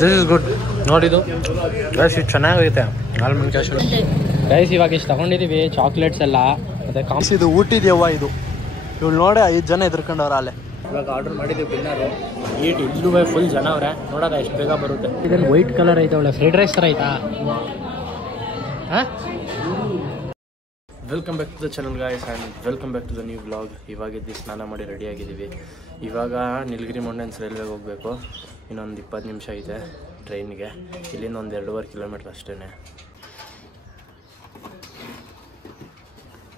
This is good. ನೋಡಿದ್ದು guys ಇದು ಚೆನ್ನಾಗೈತೆ ಆಲ್ಮಂಡ್ ಕ್ಯಾಶ್ಯೂ. ಗೈಸ್ ಇವಾಗ ಇಷ್ಟು ತಗೊಂಡಿದ್ದೀವಿ ಚಾಕ್ಲೇಟ್ಸ್ ಎಲ್ಲ. ಮತ್ತೆ ಇದು ಊಟಿದ್ಯವ್ವ ಇದು. ಇವಳು ನೋಡಿ 5 ಜನ ಎದ್ರಕೊಂಡವ್ರ ಅಲ್ಲೇ. ಇವಾಗ ಆರ್ಡರ್ ಮಾಡಿದ್ದೀವಿ ಡಿನ್ನರು. ಇಲ್ಲೂ ಫುಲ್ ಜನ ಅವ್ರೆ. ನೋಡೋದ ಎಷ್ಟು ಬೇಗ ಬರುತ್ತೆ. ಇದನ್ನು ವೈಟ್ ಕಲರ್ ಐತೆ ಒಳ್ಳೆ ಫ್ರೈಡ್ ರೈಸ್ ಥರ ಐತಾ. ಹಾಂ, welcome back to the channel guys and welcome back to the new vlog. ಇವಾಗಿದ್ದು ಸ್ನಾನ ಮಾಡಿ ರೆಡಿಯಾಗಿದ್ದೀವಿ. ಇವಾಗ ನೀಲಗಿರಿ ಮೌಂಟೇನ್ಸ್ ರೈಲ್ವೆಗೆ ಹೋಗಬೇಕು. ಇನ್ನೊಂದು 20 ನಿಮಿಷ ಇದೆ ಟ್ರೈನ್ಗೆ. ಇಲ್ಲಿಂದ ಒಂದು 2.5 ಕಿಲೋಮೀಟ್ರ್ ಅಷ್ಟೇ.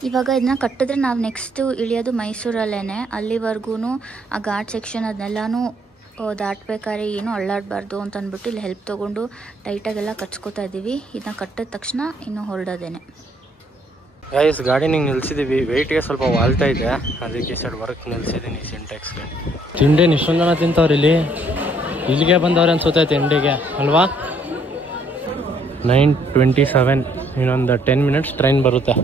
ಇವಾಗ ಇದನ್ನ ಕಟ್ಟಿದ್ರೆ ನಾವು ನೆಕ್ಸ್ಟು ಇಳಿಯೋದು ಮೈಸೂರಲ್ಲೇ. ಅಲ್ಲಿವರೆಗೂ ಆ ಘಾಟ್ ಸೆಕ್ಷನ್ ಅದನ್ನೆಲ್ಲನೂ ದಾಟ್ಬೇಕಾದ್ರೆ ಏನು ಅಳ್ಳಾಡಬಾರ್ದು ಅಂತ ಅಂದ್ಬಿಟ್ಟು ಇಲ್ಲಿ ಹೆಲ್ಪ್ ತೊಗೊಂಡು ಟೈಟಾಗೆಲ್ಲ ಕಟ್ಸ್ಕೊತಾ ಇದ್ದೀವಿ. ಇದನ್ನ ಕಟ್ಟಿದ ತಕ್ಷಣ ಇನ್ನೂ ಹೊರಡೋದೇನೆ. ಗೈಸ್ ಗಾಡಿ ನಿಲ್ಸಿದ್ದೀವಿ. ವೆಯ್ಟ್ಗೆ ಸ್ವಲ್ಪ ವಾಲ್ತಾ ಇದೆ, ಅದಕ್ಕೆ ಸೈಡ್ ವರ್ಕ್ ನಿಲ್ಸಿದ್ದೀನಿ ಸಿಂಟೆಕ್ಸ್ಗೆ. ತಿಂಡಿನ ಇಷ್ಟೊಂದು ಜನ ತಿಂತವ್ರು ಇಲ್ಲಿ. ಇಲ್ಲಿಗೆ ಬಂದವ್ರೆ ಅನ್ಸುತ್ತೆ ತಿಂಡಿಗೆ ಅಲ್ವಾ. 9:27. ಇನ್ನೊಂದು 10 ಮಿನಿಟ್ಸ್ ಟ್ರೈನ್ ಬರುತ್ತೆ.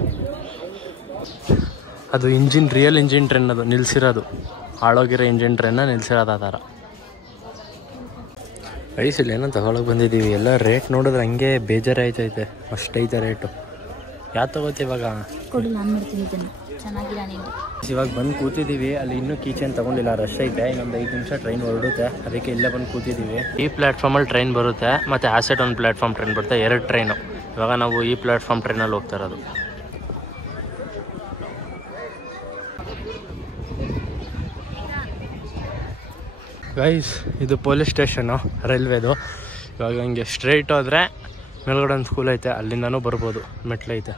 ಅದು ಇಂಜಿನ್, ರಿಯಲ್ ಇಂಜಿನ್ ಟ್ರೈನ್ ಅದು ನಿಲ್ಸಿರೋದು. ಹಾಳೋಗಿರೋ ಇಂಜಿನ್ ಟ್ರೈನ್ನ ನಿಲ್ಸಿರೋದು ಆ ಥರ. ಐಸಿಲ್ಲ ಏನೋ ತಗೊಳಕ್ಕೆ ಬಂದಿದ್ದೀವಿ. ಎಲ್ಲ ರೇಟ್ ನೋಡಿದ್ರೆ ಹಂಗೆ ಬೇಜಾರಾಯ್ತೈತೆ, ಅಷ್ಟೈತೆ ರೇಟು. ಯಾವ್ದು ತಗೋತಿ ಇವಾಗ? ಕೊಡಿ, ನಾನು ಮಾಡ್ತೀನಿ ಇದನ್ನು. ಚೆನ್ನಾಗಿಲ್ಲ ನೀನು. ಇವಾಗ ಬಂದು ಕೂತಿದ್ದೀವಿ. ಅಲ್ಲಿ ಇನ್ನೂ ಕೀಚೆನ್ ತೊಗೊಂಡಿಲ್ಲ, ರಶ್ ಐತೆ. ಇನ್ನೊಂದು 5 ನಿಮಿಷ ಟ್ರೈನ್ ಹೊರಡುತ್ತೆ, ಅದಕ್ಕೆ ಇಲ್ಲೇ ಬಂದು ಕೂತಿದ್ದೀವಿ. ಈ ಪ್ಲ್ಯಾಟ್ಫಾರ್ಮಲ್ಲಿ ಟ್ರೈನ್ ಬರುತ್ತೆ, ಮತ್ತು ಆಸೆಟ್ ಒಂದು ಪ್ಲ್ಯಾಟ್ಫಾರ್ಮ್ ಟ್ರೈನ್ ಬರುತ್ತೆ. 2 ಟ್ರೈನು. ಇವಾಗ ನಾವು ಈ ಪ್ಲ್ಯಾಟ್ಫಾರ್ಮ್ ಟ್ರೈನಲ್ಲಿ ಹೋಗ್ತಾ ಇರೋದು. ಗೈಸ್ ಇದು ಪೊಲೀಸ್ ಸ್ಟೇಷನು ರೈಲ್ವೆದು. ಇವಾಗ ಹಂಗೆ ಸ್ಟ್ರೈಟ್ ಹೋದರೆ ಮೇಲ್ಗಡೆ ಒಂದು ಸ್ಕೂಲ್ ಐತೆ, ಅಲ್ಲಿಂದನೂ ಬರ್ಬೋದು. ಮೆಟ್ಲೈತೆ.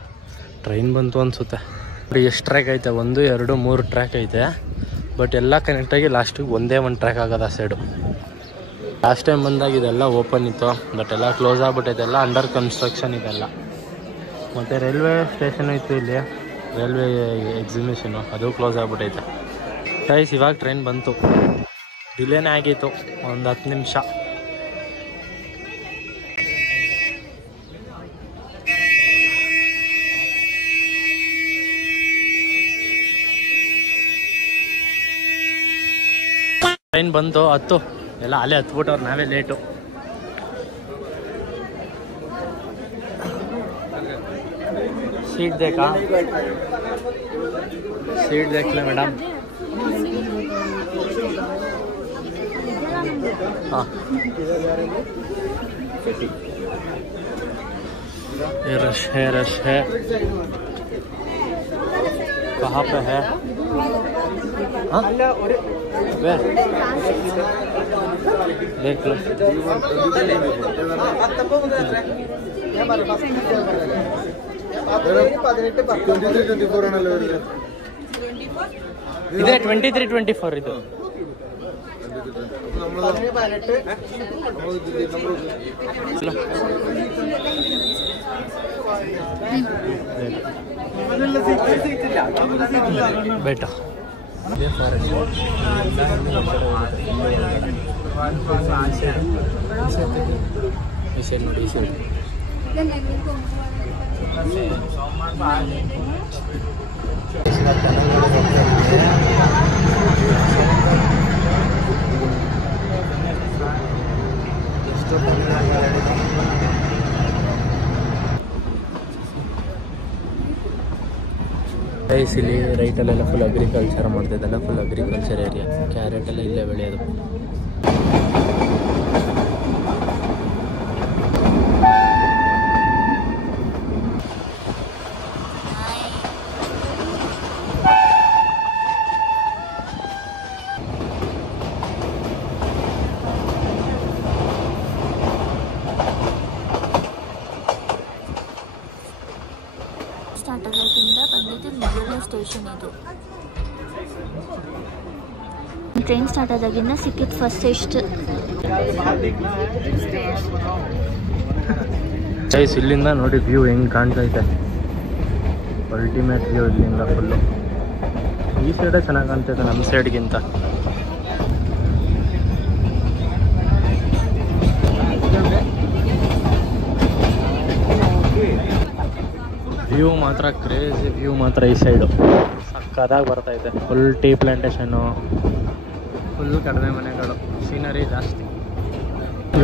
ಟ್ರೈನ್ ಬಂತು ಅನಿಸುತ್ತೆ. ಎಷ್ಟು ಟ್ರ್ಯಾಕ್ ಐತೆ? 1, 2, 3 ಟ್ರ್ಯಾಕ್ ಐತೆ. ಬಟ್ ಎಲ್ಲ ಕನೆಕ್ಟಾಗಿ ಲಾಸ್ಟಿಗೆ ಒಂದೇ ಒಂದು ಟ್ರ್ಯಾಕ್ ಆಗೋದು ಆ ಸೈಡು. ಲಾಸ್ಟ್ ಟೈಮ್ ಬಂದಾಗ ಇದೆಲ್ಲ ಓಪನ್ ಇತ್ತು, ಬಟ್ ಎಲ್ಲ ಕ್ಲೋಸ್ ಆಗ್ಬಿಟ್ಟೈತೆ. ಎಲ್ಲ ಅಂಡರ್ ಕನ್ಸ್ಟ್ರಕ್ಷನ್ ಇದೆಲ್ಲ. ಮತ್ತು ರೈಲ್ವೆ ಸ್ಟೇಷನ್ ಇತ್ತು ಇಲ್ಲಿ, ರೈಲ್ವೆ ಎಕ್ಸಿಬಿಷನು, ಅದು ಕ್ಲೋಸ್ ಆಗ್ಬಿಟ್ಟೈತೆ. ಗೈಸ್ ಇವಾಗ ಟ್ರೈನ್ ಬಂತು. ಡಿಲೇನೇ ಆಗಿತ್ತು ಒಂದು 10 ನಿಮಿಷ. ಟ್ರೈನ್ ಬಂತು, ಹತ್ತು ಎಲ್ಲ ಅಲ್ಲೇ ಹತ್ಬಿಟ್ಟವ್ರು, ನಾವೇ ಲೇಟು. ಸೀಟ್ ಬೇಕಾ? ಸೀಟ್ ಬೇಕಿಲ್ಲ ಮೇಡಮ್? हाँ, ये रश है, रश है. कहाँ पे है? हाँ, देख लो. ಇದೆ 23-24 ಇದು. बेटा ये फॉरेस्ट इसे ನೋಡಿ इसे ಗೈಸ್ ಇಲ್ಲಿ ರೈಟಲ್ಲೆಲ್ಲ ಫುಲ್ ಅಗ್ರಿಕಲ್ಚರ್ ಮಾಡ್ತಿದ್ದಲ್ಲ, ಫುಲ್ ಅಗ್ರಿಕಲ್ಚರ್ ಏರಿಯಾ. ಕ್ಯಾರೆಟ್ ಎಲ್ಲ ಇಲ್ಲೇ ಬೆಳೆಯೋದು. ಸ್ಟಾರ್ಟ್ ಬಂದಿದ್ದು ರೈಲ್ವೆ ಸ್ಟೇಷನ್ ಇದು. ಟ್ರೈನ್ ಸ್ಟಾರ್ಟ್ ಆದಾಗಿಂದ ಸಿಕ್ಕಿದ್ದು ಫಸ್ಟ್ ಎಷ್ಟು. ಗೈಸ್ ಇಲ್ಲಿಂದ ನೋಡಿ ವ್ಯೂ ಹೆಂಗೆ ಕಾಣ್ತೈತೆ. ಅಲ್ಟಿಮೇಟ್ ವ್ಯೂ ಇಲ್ಲಿಂದ ಫುಲ್ಲು. ಈ ಸೈಡೇ ಚೆನ್ನಾಗಿ ಕಾಣ್ತೈತೆ ನಮ್ಮ ಸೈಡ್ಗಿಂತ. ವ್ಯೂ ಮಾತ್ರ ಕ್ರೇಜಿ ವ್ಯೂ ಮಾತ್ರ. ಈ ಸೈಡು ಸಕ್ಕದಾಗಿ ಬರ್ತೈತೆ. ಫುಲ್ ಟೀ ಪ್ಲಾಂಟೇಶನ್ನು, ಫುಲ್ ಕಡಿಮೆ ಮನೆಗಳು, ಸೀನರಿ ಜಾಸ್ತಿ.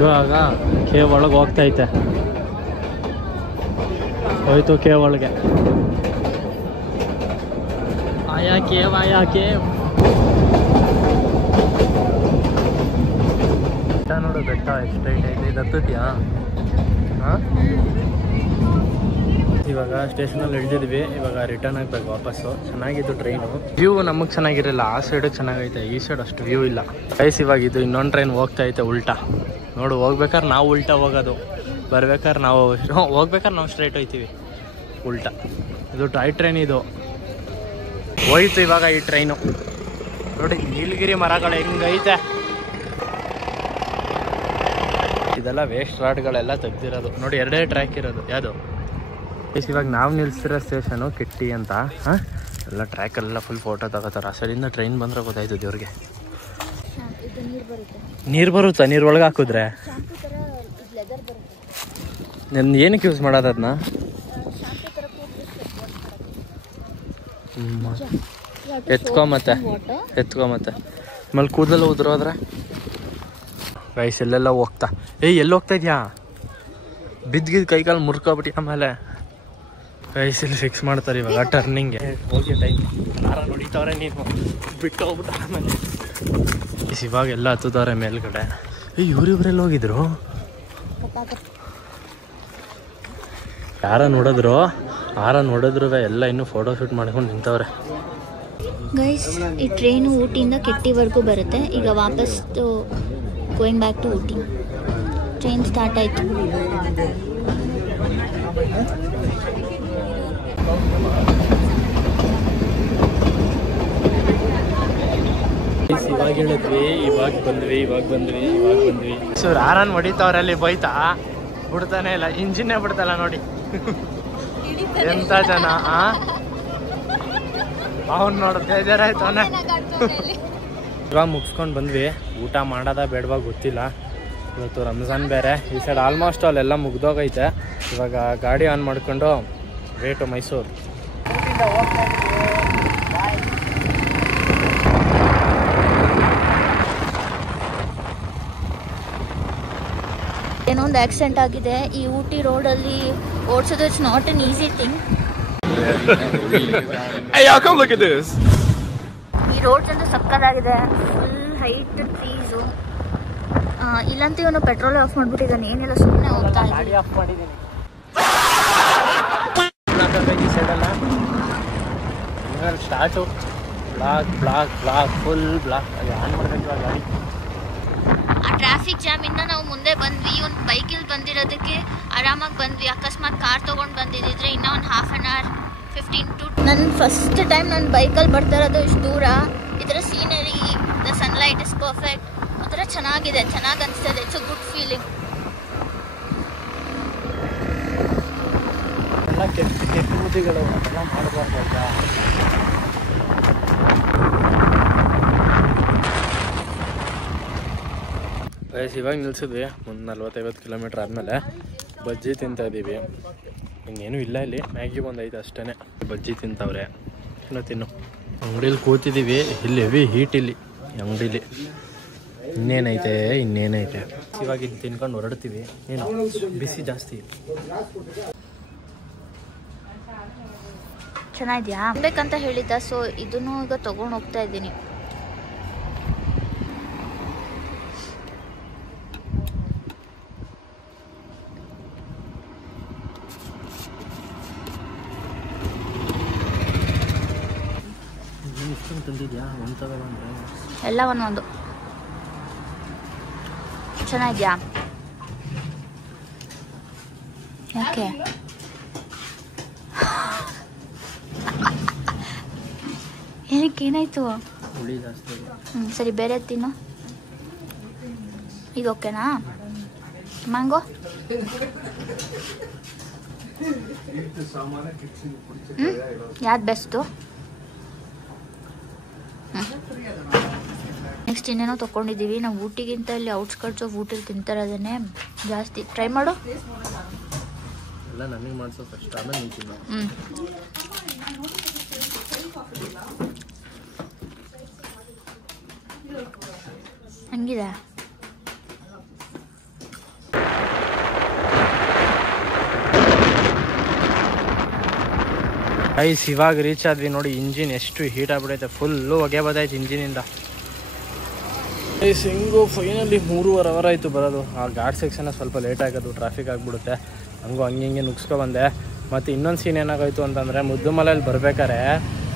ಇವಾಗ ಕೇವ್ ಒಳಗೆ ಹೋಗ್ತೈತೆ. ಹೋಯ್ತು ಕೇವ್ ಒಳಗೆ. ಆಯಾ ಕೇವ್ ಬೆಟ್ಟ ನೋಡು, ಬೆಟ್ಟ ಎಷ್ಟು ಹೈಟ್ ಐತೆ. ಇದು ಹತ್ತತ್ತೀಯಾ? ಹಾಂ, ಇವಾಗ ಸ್ಟೇಷನಲ್ಲಿ ಇಳಿದಿದ್ವಿ. ಇವಾಗ ರಿಟರ್ನ್ ಆಗ್ಬೇಕು ವಾಪಸ್ಸು. ಚೆನ್ನಾಗಿತ್ತು ಟ್ರೈನು. ವ್ಯೂ ನಮಗೆ ಚೆನ್ನಾಗಿರಲ್ಲ. ಆ ಸೈಡಿಗೆ ಚೆನ್ನಾಗೈತೆ, ಈ ಸೈಡ್ ಅಷ್ಟು ವ್ಯೂ ಇಲ್ಲ. ಗೈಸ್ ಇವಾಗ ಇದು ಇನ್ನೊಂದು ಟ್ರೈನ್ ಹೋಗ್ತಾ ಐತೆ ಉಲ್ಟಾ. ನೋಡು, ಹೋಗ್ಬೇಕಾದ್ರೆ ನಾವು ಉಲ್ಟಾ ಹೋಗೋದು, ಬರ್ಬೇಕಾದ್ರೆ ನಾವು ಹೋಗ್ಬೇಕಾದ್ರೆ ನಾವು ಸ್ಟ್ರೈಟ್ ಹೋಗ್ತೀವಿ ಉಲ್ಟಾ. ಇದು ಟಾಯ್ ಟ್ರೈನ್. ಇದು ಹೋಯ್ತು ಇವಾಗ ಈ ಟ್ರೈನು. ನೋಡಿ ನೀಲಗಿರಿ ಮರಗಳು ಹೆಂಗೈತೆ. ಇದೆಲ್ಲ ವೇಸ್ಟ್ ರಾಡ್ಗಳೆಲ್ಲ ತೆಗ್ದಿರೋದು. ನೋಡಿ, ಎರಡೇ ಟ್ರ್ಯಾಕ್ ಇರೋದು. ಯಾವುದು ಇವಾಗ ನಾವು ನಿಲ್ಸಿರೋ ಸ್ಟೇಷನು ಕಿಟ್ಟಿ ಅಂತ. ಹಾಂ, ಎಲ್ಲ ಟ್ರ್ಯಾಕಲ್ಲೆಲ್ಲ ಫುಲ್ ಫೋಟೋ ತಗೋತಾರೆ. ಆ ಸೈಡಿಂದ ಟ್ರೈನ್ ಬಂದರೆ ಗೊತ್ತಾಯ್ತು ದೇವ್ರಿಗೆ. ನೀರು ಬರುತ್ತಾ? ನೀರು ಒಳಗೆ ಹಾಕಿದ್ರೆ ನಾನು ಏನಕ್ಕೆ ಯೂಸ್ ಮಾಡೋದು ಅದನ್ನ? ಎತ್ಕೊ ಮತ್ತೆ ಆಮೇಲೆ ಕೂದಲೆಲ್ಲ ಉದುರೋದ್ರೆ ರೈಸ್ ಎಲ್ಲೆಲ್ಲ ಹೋಗ್ತಾ. ಎಲ್ಲಿ ಹೋಗ್ತಾ ಇದೆಯಾ? ಬಿದ್ದಿದ್ದು ಕೈಕಾಲು ಮುರ್ಕೊಬಿಟ್ಟು ಆಮೇಲೆ ರೈಸಲ್ಲಿ ಫಿಕ್ಸ್ ಮಾಡ್ತಾರೆ ಇವಾಗ ಟರ್ನಿಂಗ್ಗೆ. ಹೋಗಿ ಟೈಮ್ ಯಾರ ನೋಡಿತವ್ರೆ, ನೀನು ಬಿಟ್ಟು ಹೋಗ್ಬಿಟ್ಟು ಆಮೇಲೆ ಇವಾಗ ಎಲ್ಲ ಹತ್ತುತ್ತವ್ರೆ ಮೇಲ್ಗಡೆ. ಇವರಿಬ್ರೆಲ್ಲ ಹೋಗಿದ್ರು? ಯಾರ ನೋಡಿದ್ರು ಎಲ್ಲ ಇನ್ನೂ ಫೋಟೋ ಶೂಟ್ ಮಾಡ್ಕೊಂಡು ನಿಂತವ್ರೆ. ಗೈಸ್, ಈ ಟ್ರೈನು ಊಟಿಯಿಂದ ಕೆಟ್ಟಿವರೆಗೂ ಬರುತ್ತೆ. ಈಗ ವಾಪಸ್ going back to Ooty. Train start ಆಯಿತು. ಇವಾಗ ಹೇಳಿದ್ವಿ, ಇವಾಗ ಬಂದ್ವಿ. ಸರ್ ಆರನ್ ಹೊಡಿತಾವ್ರಲ್ಲಿ ಬೈತಾ ಬಿಡ್ತಾನೆ ಇಲ್ಲ, ಇಂಜಿನ್ನೇ ಬಿಡ್ತಲ್ಲ ನೋಡಿ. ಎಂತ ಜನ. ಅವನ್ ನೋಡ ಬೇಜಾರಾಯ್ತು ಅವನ. ಇವಾಗ ಮುಗಿಸ್ಕೊಂಡು ಬಂದ್ವಿ. ಊಟ ಮಾಡೋದ ಬೇಡವಾ ಗೊತ್ತಿಲ್ಲ. ಇವತ್ತು ರಂಜಾನ್ ಬೇರೆ. ಈ ಸೈಡ್ ಆಲ್ಮೋಸ್ಟ್ ಅಲ್ಲೆಲ್ಲ ಮುಗ್ದೋಗೈತೆ. ಇವಾಗ ಗಾಡಿ ಆನ್ ಮಾಡ್ಕೊಂಡು ರೇಟು ಮೈಸೂರು. ಏನೋ ಒಂದು ಆಕ್ಸಿಡೆಂಟ್ ಆಗಿದೆ ಈ ಊಟಿ ರೋಡಲ್ಲಿ ಓಡಿಸೋದು. It's not an easy thing. ಈ ರೋಡ್ಸ್ ಅಂತೂ ಸಕ್ಕದಾಗಿದೆ. Full height trees. ಇಲ್ಲಂತೂ ಇವನು ಪೆಟ್ರೋಲ್ ಆಫ್ ಮಾಡ್ಬಿಟ್ಟಿದ್ದಾನೆ. ಏನಿಲ್ಲ, ಸುಮ್ಮನೆ ಹೋಗ್ತಾ ಇದ್ದೀನಿ. Start block full block. On ಮಾಡ್ಬೇಕು ಗಾಡಿ. ಆ ಟ್ರಾಫಿಕ್ ಜಾಮ್ ಇಂದ ನಾವು ಮುಂದೆ ಬಂದ್ವಿ. ಒಂದು ಬೈಕಿಲ್ ಬಂದಿರೋದಕ್ಕೆ ಆರಾಮಾಗಿ ಬಂದ್ವಿ. ಅಕಸ್ಮಾತ್ ಕಾರ್ ತೊಗೊಂಡು ಬಂದಿದ್ದಿದ್ರೆ ಇನ್ನೂ ಒಂದು ½ an hour 15 to. ನನ್ನ ಫಸ್ಟ್ ಟೈಮ್ ನಾನು ಬೈಕಲ್ಲಿ ಬರ್ತಾ ಇರೋದು ಇಷ್ಟು ದೂರ. ಈ ಥರ scenery, the sunlight is perfect. ಒಂಥರ ಚೆನ್ನಾಗಿದೆ, ಚೆನ್ನಾಗಿ ಅನಿಸ್ತದೆ. It's a good feeling. ಎಲ್ಲ ಕೆಟ್ಟ ಬುದ್ಧಿಗಳು ಎಲ್ಲ ಮಾಡಬಾರ್ದು. ಇವಾಗ ನಿಲ್ಸಿದ್ವಿ. ಒಂದು 40-50 ಕಿಲೋಮೀಟ್ರ್ ಆದಮೇಲೆ ಬಜ್ಜಿ ತಿಂತಾ ಇದ್ದೀವಿ. ಇನ್ನೇನು ಇಲ್ಲ, ಇಲ್ಲಿ ಮ್ಯಾಗಿ ಬಂದೈತೆ ಅಷ್ಟೇ. ಬಜ್ಜಿ ತಿಂತವ್ರೆ. ತಿನ್ನು. ಅಂಗಡೀಲಿ ಕೂತಿದ್ದೀವಿ. ಇಲ್ಲಿ ಹೆವಿ ಹೀಟ್ ಇಲ್ಲಿ ಅಂಗಡೀಲಿ. ಇನ್ನೇನೈತೆ. ಇವಾಗ ಇದು ತಿನ್ಕೊಂಡು ಹೊರಡ್ತೀವಿ. ಏನು ಬಿಸಿ ಜಾಸ್ತಿ. ಚೆನ್ನಾಗಿದ್ಯಾ ಬೇಕಂತ ಹೇಳಿದ್ದ. ಸೊ ಇದನ್ನು ಈಗ ತೊಗೊಂಡು ಹೋಗ್ತಾ ಇದ್ದೀನಿ. ತಂದಿದ್ಯಾ? ಎಲ್ಲ ಒಂದೊಂದು. ಚೆನ್ನಾಗಿದ್ಯಾ? ಯಾಕೆ ಏನಕ್ಕೇನಾಯ್ತು? ಸರಿ, ಬೇರೆ ತಿನ್ನು. ಇದು ಓಕೆನಾ? ಮ್ಯಾಂಗೋ ಯಾವ್ದು ಬೆಸ್ಟು? ನೆಕ್ಸ್ಟ್ ಇನ್ನೇನೋ ತೊಗೊಂಡಿದ್ದೀವಿ. ನಾವು ಊಟಿಗಿಂತ ಇಲ್ಲಿ ಔಟ್ಸ್ಕರ್ಟ್ಸ್ ಆಫ್ ಊಟಿಲಿ ತಿಂತಾರದೇ ಜಾಸ್ತಿ. ಟ್ರೈ ಮಾಡು. ಎಲ್ಲ ನನಗೆ ಮಾಡಿಸೋ ಕಷ್ಟ. ಆಮೇಲೆ ನೀನು ತಿನ್ನು. ಹಂಗಿದೆ. ಗೈಸ್ ಇವಾಗ ರೀಚ್ ಆದ್ವಿ ನೋಡಿ. ಇಂಜಿನ್ ಎಷ್ಟು ಹೀಟ್ ಆಗ್ಬಿಡೈತೆ, ಫುಲ್ಲು ಹೊಗೆ ಬದೈತೆ ಇಂಜಿನಿಂದ. ಗೈಸ್ ಹೆಂಗು ಫೈನಲಿ 3.5 ಅವರ್ ಆಯಿತು ಬರೋದು. ಆ ಘಾಟ್ ಸೆಕ್ಷನ್ ಸ್ವಲ್ಪ ಲೇಟ್ ಆಗೋದು, ಟ್ರಾಫಿಕ್ ಆಗಿಬಿಡುತ್ತೆ. ಹಂಗೂ ಹಿಂಗೆ ನುಗ್ಸ್ಕೊಬಂದೆ. ಮತ್ತು ಇನ್ನೊಂದು ಸೀನ್ ಏನಾಗೋಯ್ತು ಅಂತಂದರೆ, ಮುದ್ದುಮಲೆಯಲ್ಲಿ ಬರ್ಬೇಕಾರೆ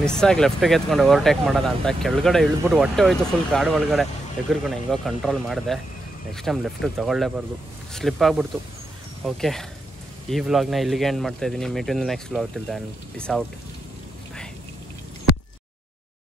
ಮಿಸ್ಸಾಗಿ ಲೆಫ್ಟಿಗೆ ಎತ್ಕೊಂಡು ಓವರ್ಟೇಕ್ ಮಾಡೋದ ಅಂತ ಕೆಳಗಡೆ ಇಳಿದ್ಬಿಟ್ಟು ಹೊಟ್ಟೆ ಹೋಯ್ತು ಫುಲ್ ಕಾಡು ಒಳಗಡೆ ಎಗರ್ಕೊಂಡು ಹೆಂಗೋ ಕಂಟ್ರೋಲ್ ಮಾಡಿದೆ. ನೆಕ್ಸ್ಟ್ ಟೈಮ್ ಲೆಫ್ಟಿಗೆ ತೊಗೊಳ್ಳೇಬಾರ್ದು, ಸ್ಲಿಪ್ ಆಗಿಬಿಡ್ತು. ಓಕೆ, ಈ ವ್ಲಾಗ್ನ ಇಲ್ಲಿಗೆ ಎಂಡ್ ಮಾಡ್ತಾಯಿದ್ದೀನಿ. Meet in the next vlog. Till then peace out.